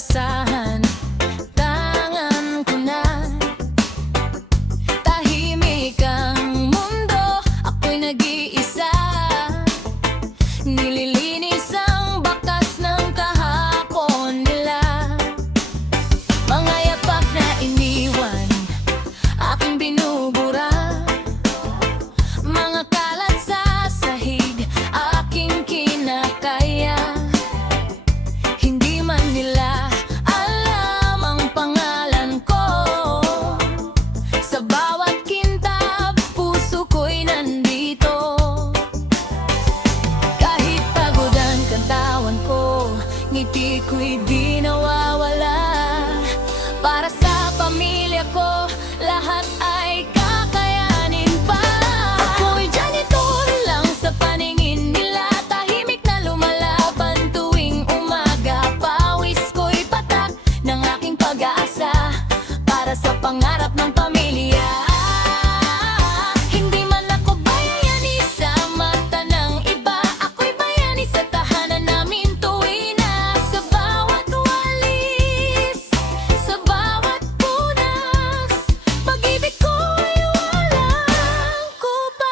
basahan, tangan ko na. Tahimik ang mundo, ako'y nag-iisa. Nililinis ang bakas ng kahapon nila. Mga yapak na iniwan, aking binubura. Mga kalat sa sahig, aking kinakaya. Hindi man nila alam ang pangalan ko. Sa bawat kintab, puso ko'y nandito. Kahit pagod ang katawan ko, ngiti ko'y di nawawala. Para sa pamilya ko, lahat ay kakayanin pa. Ako'y janitor lang sa paningin nila. Tahimik na lumalaban tuwing umaga. Pawis ko'y patak ng aking pag-aasa para sa pangarap ng pamilya. Hindi man ako bayani sa mata ng iba. Ako'y bayani sa tahanan namin tuwing na. Sa bawat walis, sa bawat punas, pag-ibig ko'y walang kupas.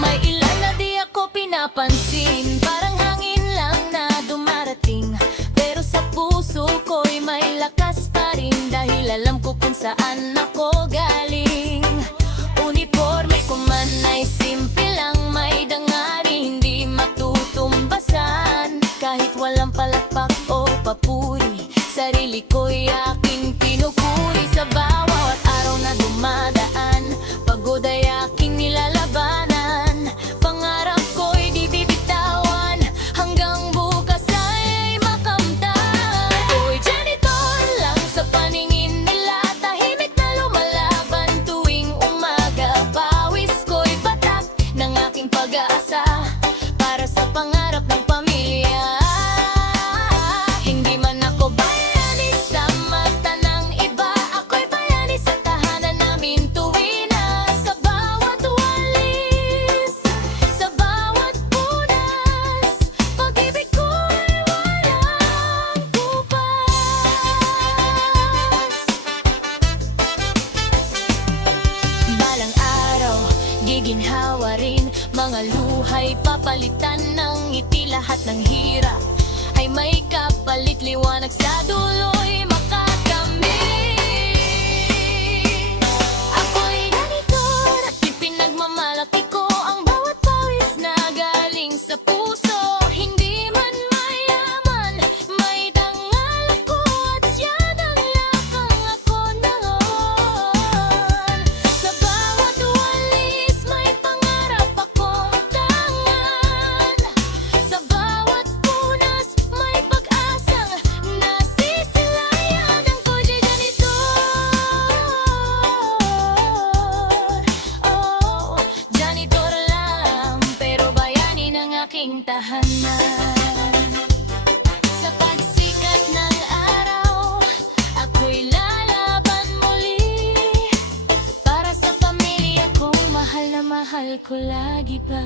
May ilan na di ako pinapansin, parang hangin lang na dumarating. Pero sa puso ko'y may lakas pa rin, dahil alam ko kung saan ako galing. Uniforme ko man ay simple lang, may dangari hindi matutumbasan. Kahit walang palakpak o papuri, sarili ko'y aking pinupuri. Sa bawat araw na dumadaan, pagod ay aking nilalabanan. Pangarap ko'y di bibitawan, hanggang bukas ay makamtan. Ako'y janitor lang sa paningin nila. Tahimik na lumalaban tuwing umaga. Pawis ko'y patak ng aking pag-aasa para sa pangarap ng pamilya. Hindi man ako bayani sa mata ng iba. Ako'y bayani sa tahanan namin tuwing na. Sa bawat walis, sa bawat punas, pag-ibig ko'y walang kupas. Balang araw, giginhawa rin, mga luhay papalitan ng ngiti. Lahat ng hirap ay may kapalit, liwanag sa dulo'y makakamit. Ako'y janitor at ipinagmamalaki ko ang bawat pawis na galing sa puso. Hindi man mayaman, may dangal ako at yan ang lakang ako nangoon. Sa bawat walis, may pangarap akong tangan. Sa bawat punas, may pag-asang nasisilayan. Ako'y janitor, oh, janitor lang, pero bayani ng aking tahanan. Sa pagsikat ng araw, ako'y lalaban muli para sa pamilya kong mahal na mahal ko lagi pa.